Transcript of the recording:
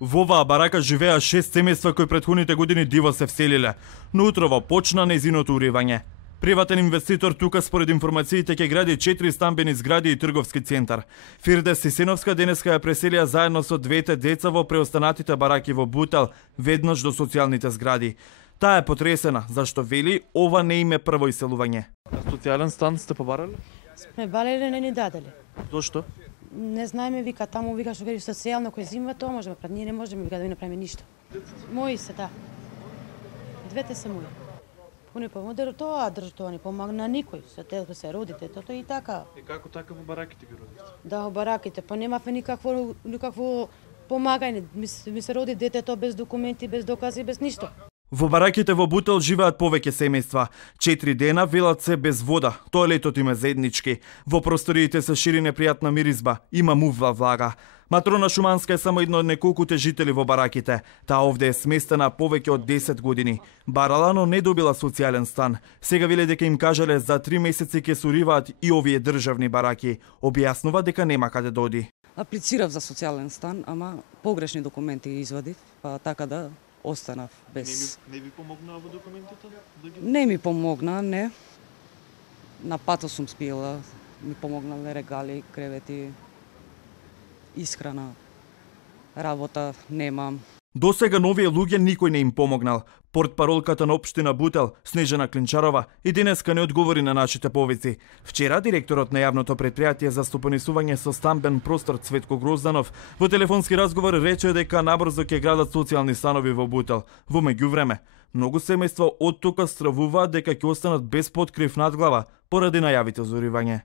Во оваа барака живеа 6 семејства кои претходните години диво се вселиле, но утрово почна нејзиното уривање. Приватен инвеститор тука според информациите ќе гради 4 стамбени згради и трговски центар. Фирдес Сисиновска денеска ја преселија заедно со двете деца во преостанатите бараки во Бутел, веднаш до социјалните згради. Таа е потресена, зашто вели ова не им е прво иселување. Социјален стан сте побарале? Сме балеле, не ни даделе. Зошто? Не знаеме, вика таму, вика што кажи социјално кој зимва, тоа можеме пред ние не можеме вика да ви направиме ништо. Мои се, да. Двете се мои. Поне помодер тоа држи, тоа не помагна никој. Се телко се роди детето и така. И како така во бараките ги родите? Да, во бараките, па немавме никакво помагање. Ми се роди детето без документи, без докази, без ништо. Во бараките во Бутел живеат повеќе семејства. 4 дена велат се без вода, тоалетот им е заеднички. Во просториите се шири непријатна миризба, има мувла влага. Матрона Шуманска е само едно од неколкуте жители во бараките. Таа овде е сместена повеќе од 10 години. Барала, но не добила социјален стан. Сега веле дека им кажале за 3 месеци ќе се уриваат и овие државни бараки. Објаснува дека нема каде да оди. Аплицирав за социјален стан, ама погрешни документи извадив, па така да останав без. Не ви помогнаа во документите? Не ми помогна, не. На пато сум спиела, ми помогнале регали, кревети, исхрана, работа немам. До сега новие луѓе никој не им помогнал. Портпаролката на општина Бутел, Снежана Клинчарова, и денеска не одговори на нашите повици. Вчера директорот на јавното претпријатие за стопанисување со стамбен простор Цветко Грозданов во телефонски разговор рече дека набрзо ќе градат социјални станови во Бутел. Во меѓувреме, многу семејства од тука стравуваат дека ќе останат без подкрив над глава поради најавите за уривање.